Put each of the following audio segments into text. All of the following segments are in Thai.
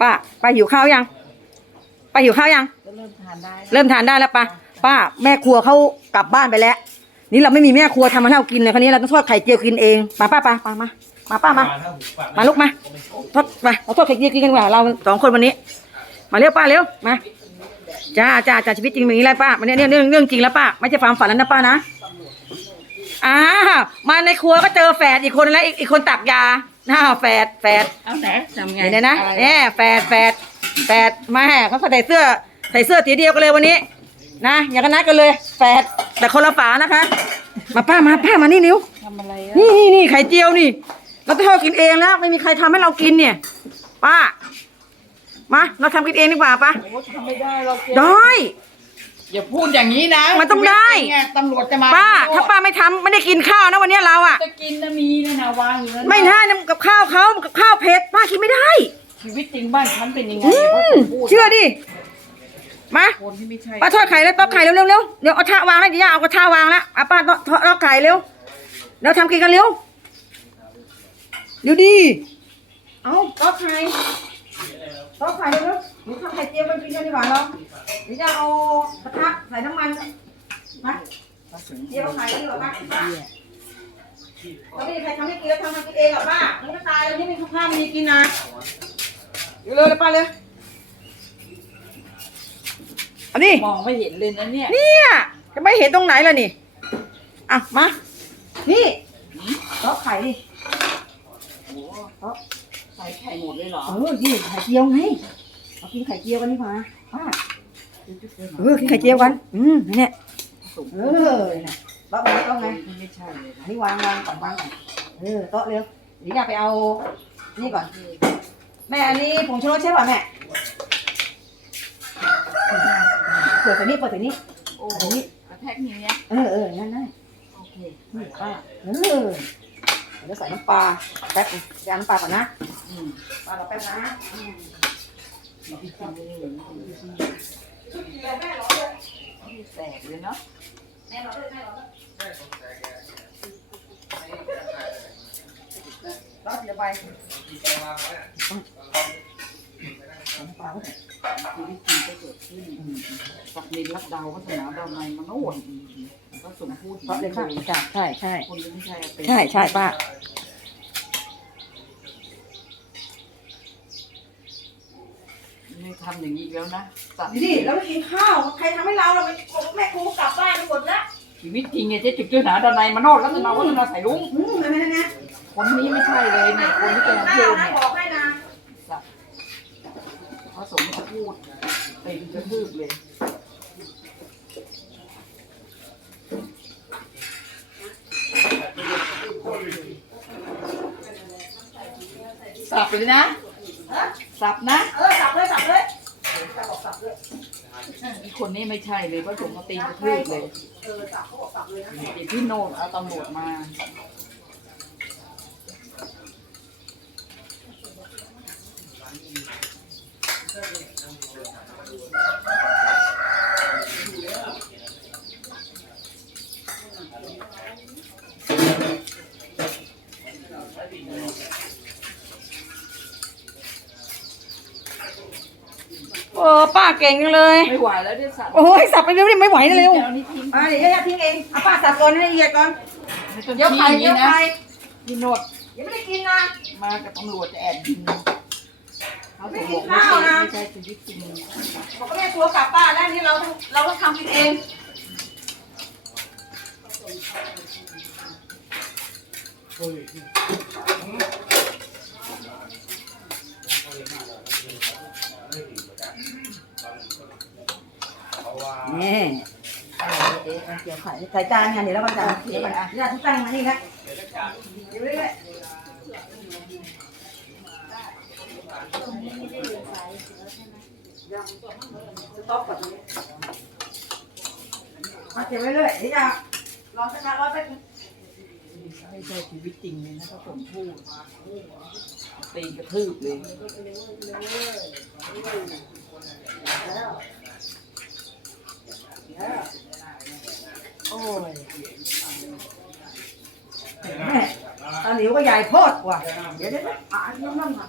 ป้าป้าหิวข้าวยังป้าหิวข้าวยังก็เริ่มทานได้เริ่มทานได้แล้วป้าป้าแม่ครัวเขากลับบ้านไปแล้ว นี่เราไม่มีแม่ครัวทำมาให้เรากินเลยคราวนี้เราต้องทอดไข่เจียวกินเองป้าป้าป้าป้ามามาป้ามา มาลุกมาทอดมาเราทอดไข่เจียวกินกันดีกว่าเราสองคนวันนี้ มาเร็วป้าเร็วมาจ้าจ้าจ้าชีวิตจริงเป็นอย่างนี้แหละป้ามันเนี่ยเนี่ยเรื่องเรื่องจริงแล้วป้าไม่ใช่ความฝันแล้วนะป้านะอ่ามาในครัวก็เจอแฝดอีกคนแล้วอีกอีกคนตักยา น่าแฝดแฝดเอาไหนทำไงเห็นไหมนะอไรเนี่ยแฝดแฝดแฝดแม่เขาใส่เสื้อใส่เสื้อสีเดียวกันเลยวันนี้ นะอย่างกันนัดกันเลยแฝดแต่คนละฝานะคะ มาป้ามาป้ามานี่นิ้ว ทำอะไรอะนี่นี่นี่ไข่เจียวนี่ เราต้องทอดกินเองแล้ว ไม่มีใครทำให้เรากินเนี่ย ป้า มา เราทำกินเองดีกว่าป้าโอ้ทำไม่ได้หรอกเจ๊ได้ อย่าพูดอย่างนี้นะมันต้องได้ชีวิจริงอะตำรวจจะมาป้า ถ้าป้าไม่ทำไม่ได้กินข้าวนะวันนี้เราอะจะกินนะมีนะนะวางอยู่นั่นไม่ได้นะกับข้าวเขากับข้าวเผ็ดป้ากินไม่ได้ ชีวิตจริงบ้านฉันเป็นยังไงอืเพราะมผมพูดเชื่อดิ มา คนที่ไม่ใช่ป้าทอดไข่แล้วต๊อกไข่เร็วเร็วเร็วเดี๋ยวเอาท่าวางแล้วเดี๋ยวย่าเอากระทะวางแล้วอะป้าทอดทอดทอดไข่เร็วเราทำกินกันเร็วเร็วดีเอาต๊อกไข่ต๊อกไข่เร็วเร็วห นูทำไข่เจียวกันกินกันดีกว่าเราเดี๋ยวจะเอากระทะใส่น้ำมันมาเจียวไข่ดีกว่าป้าป้าเราไม่มีใครทำให้กินแล้วทำมากินเองหรอป้ามันก็ตายแล้วนี่เป็นข้าวไม่มีกินนะเร็วเร็วเลยป้าเร็วอันนี้มองไม่เห็นเลยนะเนี่ยเนี่ยจะไม่เห็นตรงไหนล่ะนี่อะมานี่ต๊อกไข่ดิโอ้โหใส่ไข่หมดเลยเหรอเออนี่ไข่เจียวไง เอากินไข่เจียวกันดีกว่าป้าเออกินไข่เจียวกัน อืมเนี่ยผสมเออเนี่ยโต๊ะไงโต๊ะไงนี่ไม่ใช่เลยอันะนนี้วางวางก่อนวางก่อนเออโต๊ะเร็วเดี๋ยวอยากไปเอา นี่ก่อน แม่อันนี้ผงชูรสใช่ป่ะแม่เปิดใส่นี่เปิดใส่นี่โอ้โหกระแทกอย่างเงี้ยเออเออนั่นนั่นโอเคนี่ป้าเออเดี๋ยวใส่น้ำปลาแป๊บนึงเดี๋ยวเอาน้ำปลาก่อนนะอืมปลาเราแป๊บนะ แสบเลยเนาะแม่เราด้วยแม่เราด้วยรอดเดียวไปน้ำปลาชีวิตจริงก็เกิดขึ้นสักนินรักดาววัฒนาดาวในมโนนก็สมพูดเพราะเลยค่ะ ใช่ใช่ คนที่ไม่ใช่เป็น ใช่ใช่ป้าไม่ ทำอย่างนี้อีกแล้วนะสัตว์นี่เราไปกินข้าวใครทำให้เราเราไปแม่ครูกลับบ้านไปหมดแล้วชีวิตจริงเนี่ยเจ๊จุกเจ้าหนาดานในมโนนรัตนาวัฒนาสายลุงอืมนั่นนั่นนั่นคนนี้ไม่ใช่เลยเนี่ยคนที่เป็นข้าเพื่อวนนะเนี่ยบอกให้นะสัตว์พระสงฆ์เขาพูดไปกระทืบเลยสับเลยนะสับนะ เออสับเลยสับเลยสับบอกสับเลย อีกคนนี้ไม่ใช่เลยพระสงฆ์มาตีกระทืบเลยเออสับเขาบอกเลยนะเดี๋ยวพี่โนดเอาตำรวจมา เออป้าเก่งจังเลย ไม่ไหวแล้วเนี่ยสัตว์โอ้ยสับไปเร็วนี่ไม่ไหวนะเร็วเดี๋ยวนี้ทิ้ง อ่าเดี๋ยวย่าทิ้งเองเอาป้าสับก่อนให้ละเอียดก่อนไม่ต้องเดี๋ยวชี้ไข่อย่างเดี๋ยวนี้นะไข่พี่โนดยังไม่ได้กินนะ มากับตำรวจจะแอบยิงเขาถึงบอกไม่ไม่กินใช่ข้าวนะไม่ใช่ชีวิตจริงบอกว่าแม่ครัวกลับบ้านแล้วนี่เราต้องเราต้องทำกินเองนี่ เดี๋ยวไข่ใส่จานเนี่ยเดี๋ยวเราก็จะเดี๋ยวก่อนเดี๋ยวทุกตั้งมานี่นะเดี๋ยวเรื่อยๆสต๊อกก่อนมาเก็บไว้เรื่อยเดี๋ยวจะรอสักพักรอแป๊บนึงไม่ใช่ชีวิตจริงเลยนะเขาผมพูดตีกระทืบเลยโอ้ยแม่ตาหนิวก็ใหญ่โพดกว่า เดี๋ยวเดี๋ยวอ่านน้ำน้ำหนั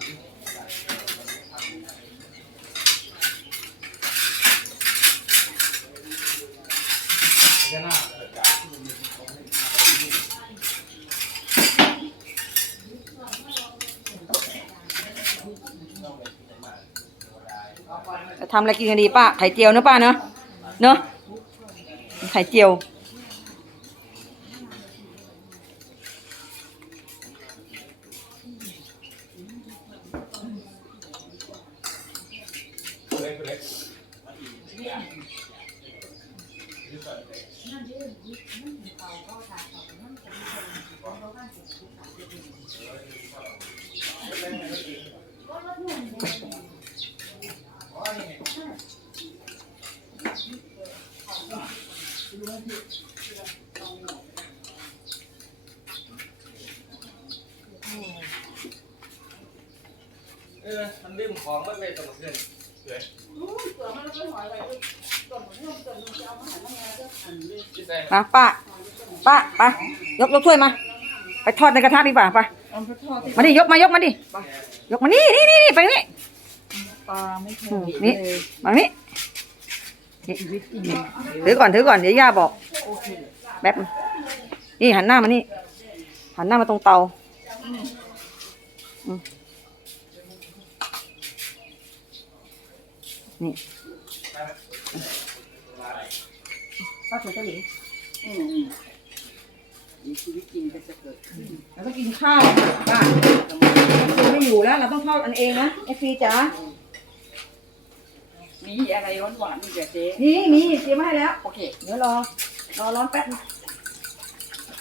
ะทำอะไรกินกันดีป้าไข่เจียวเนอะป้าเนอะเนอะไข่เจียว เออ มันลืมของมันเลยต้องมาขึ้นเกิดที่ใส่ม มาป้าป้าไปยกยกถ้วยมา ไปทอดในกระทะดีกว่าไปเอามาดิยกมายกมาดิยกมานี่นี่นี่ไปนี่ปลาไม่เคยนี่มานี่ถือก่อนถือก่อนเดี๋ยวย่าบอกแป๊บนี่หันหน้ามานี่หันหน้ามาตรงเตาอื มนี่ป้าถูกเกาหลีอืมอืมเดี๋ยชีวิตจริงก็จะเกิดขึ้นเราต้องกินข้าวป้าเราไม่อยู่แล้วเราต้องทอดอันเองนะเอฟซีจ๋ามีอะไรหวานๆอีกอเจ๊นี่มีเตรียมมาให้แล้ว โอเค เดี๋ยวรอ รอร้อนแป๊บนึง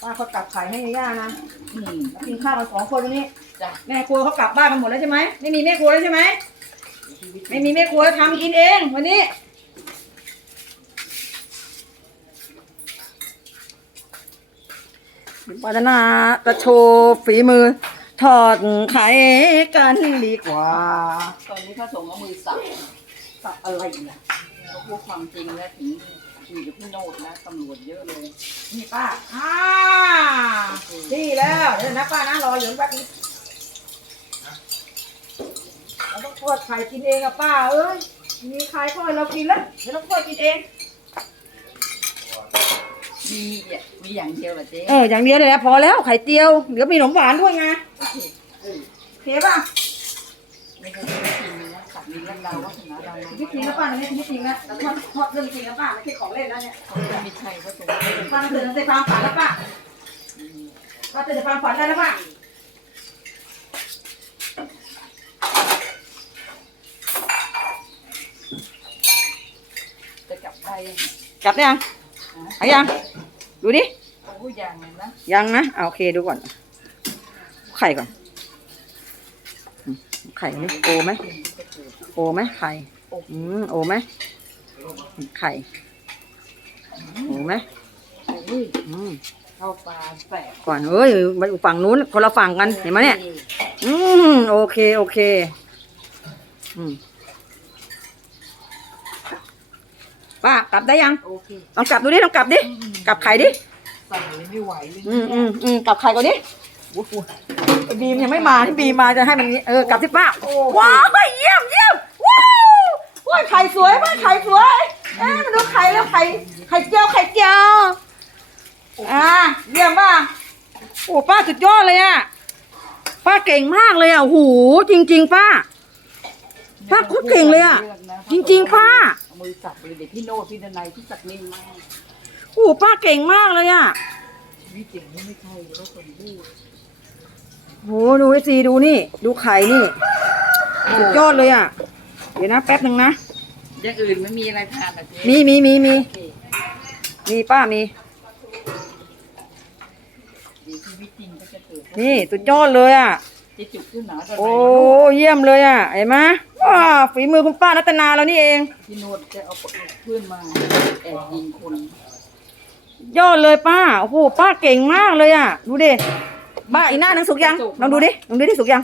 ป้าเขากลับไข่ให้ย่านะอืมแล้วกินข้าวกันสองคนตรงนี้จ้ะแม่ครัวเขากลับบ้านกันหมดแล้วใช่ไหมไม่มีแม่ครัวแล้วใช่ไหมไม่มีแม่ครัวทำกินเองวันนี้ ปาตนาจะโชว์ฝีมือ ทอดไข่กันดีกว่า ตอนนี้พระสงฆ์เอามือสับสับอะไรเนี่ยเขาพูดความจริงแล้วถึงคุยกับพี่โนดนะตำรวจเยอะเลย นี่ป้าอ่าดีแล้วเดี๋ยวนะป้านะรอเหลืองแป๊บนึงเราต้องทอดไข่กินเองอะป้าเอ้ยมีใครทอดเรากินแล้วเดี๋ยวเราทอดกินเอง มีมีอย่างเดียวเหรอเจ๊เอออย่างเดียวเลยนะพอแล้วไข่เจียวเดี๋ยวมีขนมหวานด้วยไงโอเคเออโอเคป่ะไม่ใช่ชีวิตจริงนะสัตว์มีเรื่องราววัฒนธรรมชีวิตจริงแล้วป้าอันนี้ชีวิตจริงนะแต่ทอดทอดเรื่องจริงแล้วป้าไม่ใช่ของเล่นนะเนี่ยเขาไม่ใช่พระสงฆ์ป้าตื่นในความฝันแล้วป้าป้าตื่นในความฝันได้แล้วป้าจะกลับได้ยังกลับได้ยังเอายัง ดูดิเขาพูดอย่างนึงนะยังนะเอาโอเคดูก่อน ไข่ก่อนอืมไข่นี่โอไหมโอไหมไข่อืมโอไหมไข่โอไหมโอ้ยอืมเข้าปลาแสบก่อนเอ้ยมาอยู่ฝั่งนู้นคนละฝั่งกันเห็นไหมเนี่ย อืมโอเค โอเค อืม ป้ากลับได้ยังโอเคลองกลับดูดิลองกลับดิกลับไข่ดิสั่งเลยไม่ไหวเลยอืมอืมอืมกลับไข่ก่อนดิโอ้โหไอ้บีมยังไม่มาที่บีมมาจะให้มันนี้เออกลับที่ป้าว้าวเยี่ยมเยี่ยมว้าวว้าวไข่สวยว้าวไข่สวยเอ๊ะมาดูไข่แล้วไข่ไข่เจียวไข่เจียวอ่าเยี่ยมป่ะโอ้ป้าสุดยอดเลยอะป้าเก่งมากเลยอะโอ้โหจริง ๆ ป้าป้าโคตรเก่งเลยอะจริง ๆ ป้า เอามือจับเลยเด็กพี่โนดพี่ดนัยพี่ศักดิ์นินมาโอ้ป้าเก่งมากเลยอะชีวิตจริงนี่ไม่ใช่พระสงฆ์พูดโหดูไอซีดูนี่ ดูไข่นี่สุดยอดเลยอะ เดี๋ยวนะแป๊บหนึ่งนะอย่างอื่นไม่มีอะไรทานอะเจ๊มีมีมีมีโอเคมีป้ามีเดี๋ยวชีวิตจริงก็จะเกิดนี่สุดยอดเลยอะ จะจุกขึ้นหนาตอนไหนโอ้เยี่ยมเลยอะเห็นไหม ว้าฝีมือคุณป้ารัตนาเรานี่เอง พี่โนดจะเอาเพื่อนมาแอบยิงคน ยอดเลยป้า โอ้โห ป้าเก่งมากเลยอะ ดูดิป้าอีกหน้าหนึ่งสุกยังลองดูดิ ลองดูดิสุกยัง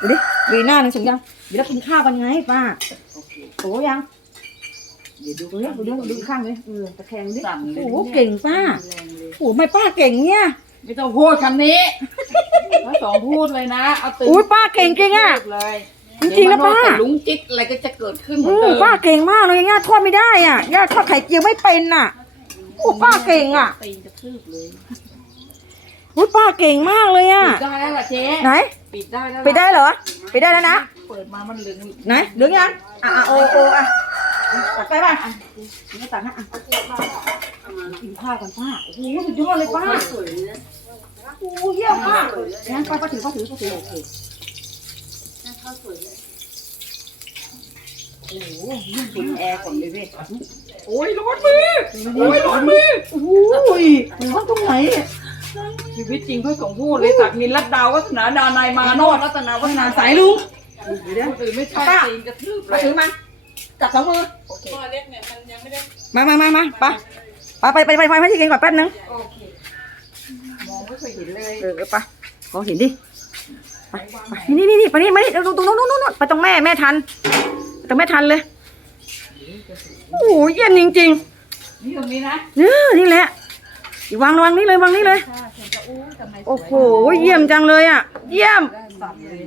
ดูดิดูอีกหน้าหนึ่งสุกยังเดี๋ยวเรากินข้าวกันไงป้าโอเคโอ้ยังเดี๋ยวดูดูดิดูดิดูข้างดิเออตะแคงดิ สั่นเลยโอ้โห เก่งป้า แรงเลยโอ้โหไม่ป้าเก่งเนี่ย ไม่ต้องพูดคำนี้พระสงฆ์พูดเลยนะ เอาตื่นอุ้ยป้าเก่งจริงอะพูดเลย จริงๆนะป้าเดี๋ยวมโนกับลุงจิ๊กอะไรก็จะเกิดขึ้นเหมือือนมเดิมป้าเก่งมากเลยย่าทอดไม่ได้อะย่าทอดไข่เจียวไม่เป็นน่ะโอ้ป้าเก่งอะตีนกระทืบเลยอุ้ยป้าเก่งมากเลยอะปิดได้แล้วล่ะเจ๊ไหนปิดได้แล้วไปได้เหรอไปได้แล้วนะเปิเปิดมามันเหลืองไหนเหลืองยังอะอะโอโออะตักไปป่ะนี่ตักนะอะกินข้าวกันป้าโอ้โหสุดยอดเลยป้าสวยนะโอ้โหเยี่ยมป้างั้นป้าป้าถือป้าถือป้าถือโอเคข้าวสวย เลยโอ้โหปิดแอร์ก่อนเลยเว้ยโอ้ยร้อนมือ โอ้ยร้อนมือโอ้ยร้อนตรงไหน ชีวิตจริงพระสงฆ์พูดเลยจากนินรัตดาวัฒนาดานายมาโนรัตนาวัฒนาสายลุงเดี๋ยวคนอื่นไม่ใช่จริงกระทืบเลป้ายถือมาจับสองมือโอเคมามามามาป้าป้าไปไปไปไปไปที่กินก่อนแป๊บนึงโอเคมองไม่เคยเห็นเลยเออไปขอเห็นดิไปไปนี่นี่นี่ไปนี่มานี่ตรงตรงนู้นนู้นนู้นไปตรงแม่แม่ทัน ไปตรงแม่ทันเลยโอ้โหเย็นจริงนี่ตรงนี้นะๆเนี่ยนี่แหละวางวางนี่เลยวางนี่เลย ค่ะฉันจะอู้ทำไมสวยโอ้โห เยี่ยมจังเลยอะ เยี่ยมได้สับเลย